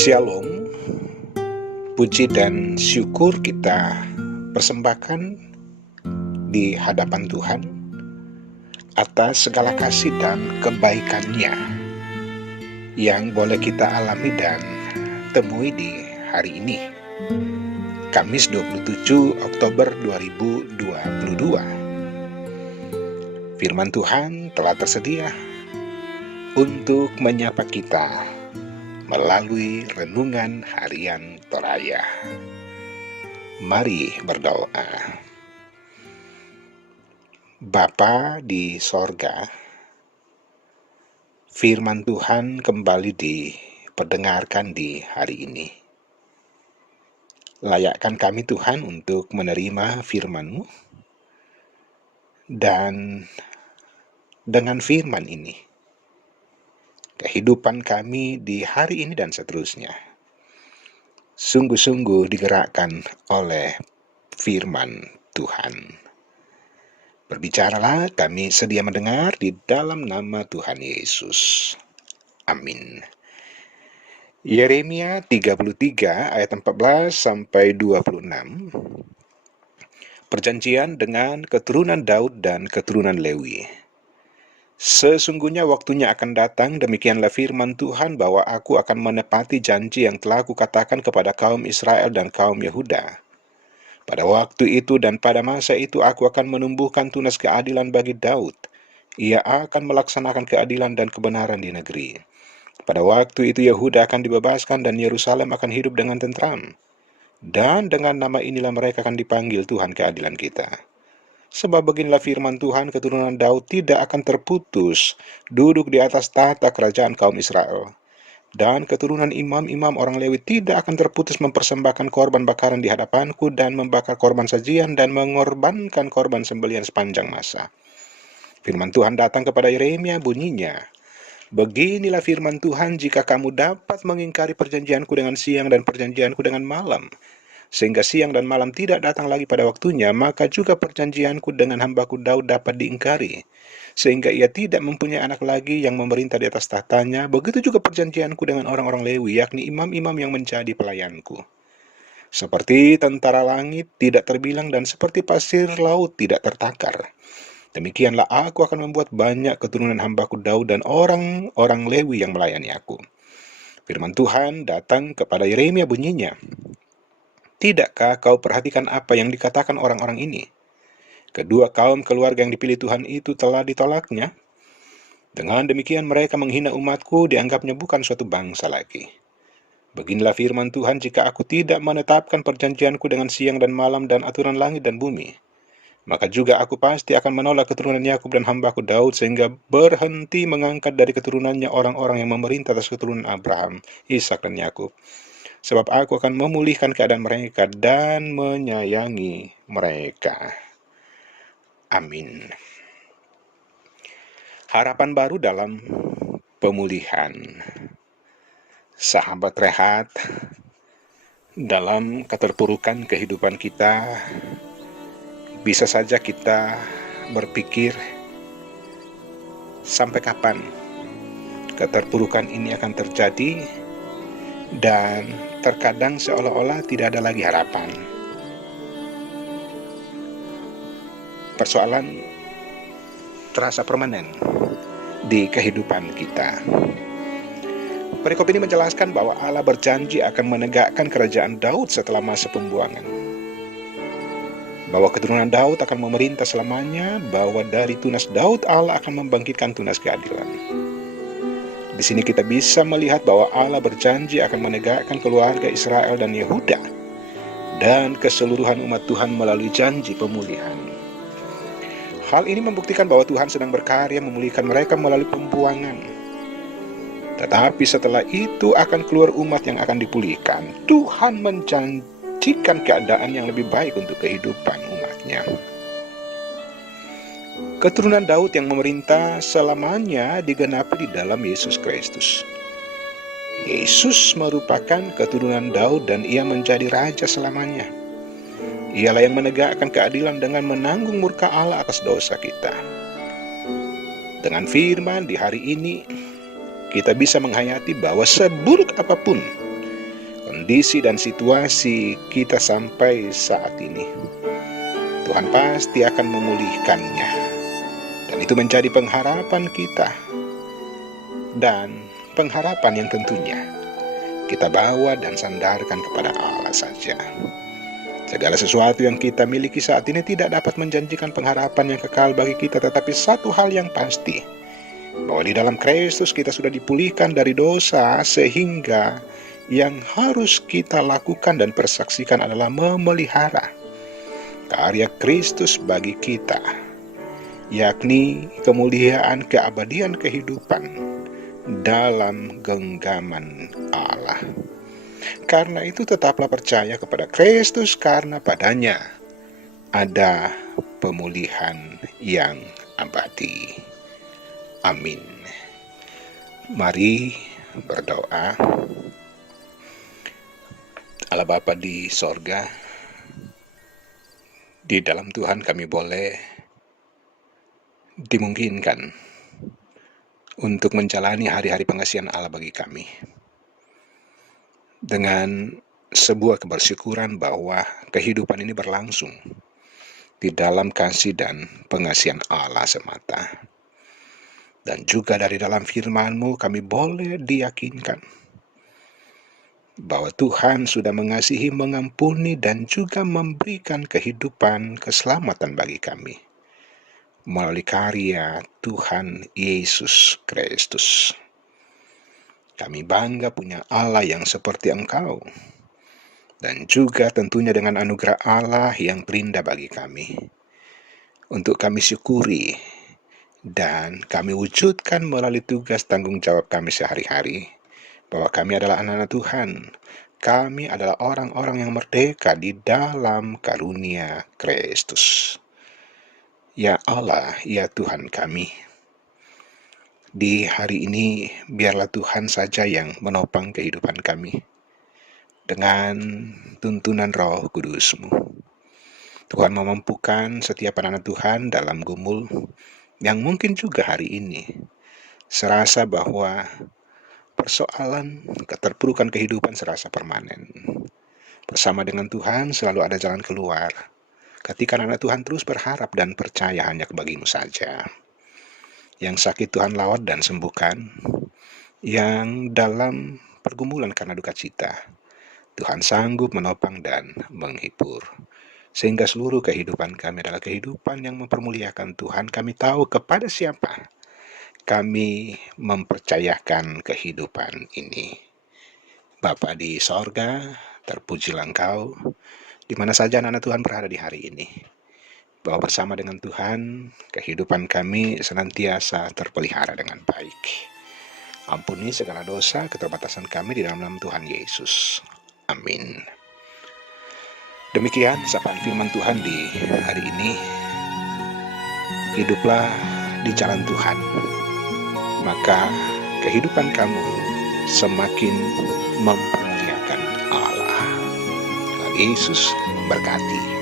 Shalom, puji dan syukur kita persembahkan di hadapan Tuhan atas segala kasih dan kebaikan-Nya yang boleh kita alami dan temui di hari ini, Kamis 27 Oktober 2022. Firman Tuhan telah tersedia untuk menyapa kita melalui renungan harian Toraya. Mari berdoa. Bapa di sorga, firman Tuhan kembali diperdengarkan di hari ini. Layakkan kami Tuhan untuk menerima firman-Mu, dan dengan firman ini, kehidupan kami di hari ini dan seterusnya sungguh-sungguh digerakkan oleh firman Tuhan. Berbicaralah, kami sedia mendengar di dalam nama Tuhan Yesus. Amin. Yeremia 33 ayat 14 sampai 26. Perjanjian dengan keturunan Daud dan keturunan Lewi. Sesungguhnya waktunya akan datang, demikianlah firman Tuhan, bahwa aku akan menepati janji yang telah kukatakan kepada kaum Israel dan kaum Yehuda. Pada waktu itu dan pada masa itu aku akan menumbuhkan tunas keadilan bagi Daud. Ia akan melaksanakan keadilan dan kebenaran di negeri. Pada waktu itu Yehuda akan dibebaskan dan Yerusalem akan hidup dengan tentram. Dan dengan nama inilah mereka akan dipanggil Tuhan keadilan kita. Sebab beginilah firman Tuhan, keturunan Daud tidak akan terputus duduk di atas tahta kerajaan kaum Israel. Dan keturunan imam-imam orang Lewi tidak akan terputus mempersembahkan korban bakaran di hadapanku dan membakar korban sajian dan mengorbankan korban sembelihan sepanjang masa. Firman Tuhan datang kepada Yeremia, bunyinya, beginilah firman Tuhan, jika kamu dapat mengingkari perjanjianku dengan siang dan perjanjianku dengan malam, sehingga siang dan malam tidak datang lagi pada waktunya, maka juga perjanjianku dengan hambaku Daud dapat diingkari, sehingga ia tidak mempunyai anak lagi yang memerintah di atas tahtanya. Begitu juga perjanjianku dengan orang-orang Lewi, yakni imam-imam yang menjadi pelayanku. Seperti tentara langit tidak terbilang dan seperti pasir laut tidak tertakar, demikianlah aku akan membuat banyak keturunan hambaku Daud dan orang-orang Lewi yang melayani aku. Firman Tuhan datang kepada Yeremia, bunyinya, tidakkah kau perhatikan apa yang dikatakan orang-orang ini? Kedua kaum keluarga yang dipilih Tuhan itu telah ditolaknya. Dengan demikian mereka menghina umatku, dianggapnya bukan suatu bangsa lagi. Beginilah firman Tuhan, jika aku tidak menetapkan perjanjianku dengan siang dan malam dan aturan langit dan bumi, maka juga aku pasti akan menolak keturunan Yakub dan hambaku Daud, sehingga berhenti mengangkat dari keturunannya orang-orang yang memerintah atas keturunan Abraham, Ishak dan Yakub. Sebab aku akan memulihkan keadaan mereka dan menyayangi mereka. Amin. Harapan baru dalam pemulihan. Sahabat rehat, dalam keterpurukan kehidupan kita, bisa saja kita berpikir, sampai kapan keterpurukan ini akan terjadi, dan terkadang seolah-olah tidak ada lagi harapan. Persoalan terasa permanen di kehidupan kita. Perikop ini menjelaskan bahwa Allah berjanji akan menegakkan kerajaan Daud setelah masa pembuangan, bahwa keturunan Daud akan memerintah selamanya, bahwa dari tunas Daud Allah akan membangkitkan tunas keadilan. Di sini kita bisa melihat bahwa Allah berjanji akan menegakkan keluarga Israel dan Yehuda dan keseluruhan umat Tuhan melalui janji pemulihan. Hal ini membuktikan bahwa Tuhan sedang berkarya memulihkan mereka melalui pembuangan. Tetapi setelah itu akan keluar umat yang akan dipulihkan. Tuhan menjanjikan keadaan yang lebih baik untuk kehidupan umatnya. Keturunan Daud yang memerintah selamanya digenapi di dalam Yesus Kristus. Yesus merupakan keturunan Daud dan ia menjadi raja selamanya. Ialah yang menegakkan keadilan dengan menanggung murka Allah atas dosa kita. Dengan firman di hari ini, kita bisa menghayati bahwa seburuk apapun kondisi dan situasi kita sampai saat ini, Tuhan pasti akan memulihkannya. Dan itu menjadi pengharapan kita, dan pengharapan yang tentunya kita bawa dan sandarkan kepada Allah saja. Segala sesuatu yang kita miliki saat ini tidak dapat menjanjikan pengharapan yang kekal bagi kita, tetapi satu hal yang pasti, bahwa di dalam Kristus kita sudah dipulihkan dari dosa, sehingga yang harus kita lakukan dan persaksikan adalah memelihara karya Kristus bagi kita, yakni kemuliaan keabadian kehidupan dalam genggaman Allah. Karena itu tetaplah percaya kepada Kristus, karena padanya ada pemulihan yang abadi. Amin. Mari berdoa. Allah Bapa di sorga, di dalam Tuhan kami boleh dimungkinkan untuk menjalani hari-hari pengasihan Allah bagi kami, dengan sebuah kebersyukuran bahwa kehidupan ini berlangsung di dalam kasih dan pengasihan Allah semata. Dan juga dari dalam firman-Mu kami boleh diyakinkan bahwa Tuhan sudah mengasihi, mengampuni, dan juga memberikan kehidupan keselamatan bagi kami melalui karya Tuhan Yesus Kristus. Kami bangga punya Allah yang seperti Engkau, dan juga tentunya dengan anugerah Allah yang terindah bagi kami, untuk kami syukuri dan kami wujudkan melalui tugas tanggung jawab kami sehari-hari, bahwa kami adalah anak-anak Tuhan. Kami adalah orang-orang yang merdeka di dalam karunia Kristus. Ya Allah, ya Tuhan kami, di hari ini biarlah Tuhan saja yang menopang kehidupan kami dengan tuntunan Roh Kudus-Mu. Tuhan memampukan setiap anak Tuhan dalam gumul yang mungkin juga hari ini serasa bahwa persoalan keterpurukan kehidupan serasa permanen. Bersama dengan Tuhan selalu ada jalan keluar, ketika anak Tuhan terus berharap dan percaya hanya kebagimu saja. Yang sakit Tuhan lawat dan sembuhkan, yang dalam pergumulan karena duka cita, Tuhan sanggup menopang dan menghibur. Sehingga seluruh kehidupan kami adalah kehidupan yang mempermuliakan Tuhan. Kami tahu kepada siapa kami mempercayakan kehidupan ini. Bapa di sorga, terpujilah Engkau, di mana saja anak-anak Tuhan berada di hari ini, bahwa bersama dengan Tuhan, kehidupan kami senantiasa terpelihara dengan baik. Ampuni segala dosa, keterbatasan kami di dalam nama Tuhan Yesus. Amin. Demikian sapaan firman Tuhan di hari ini. Hiduplah di jalan Tuhan, maka kehidupan kamu semakin mempermuliakan Allah. Tuhan Yesus memberkati.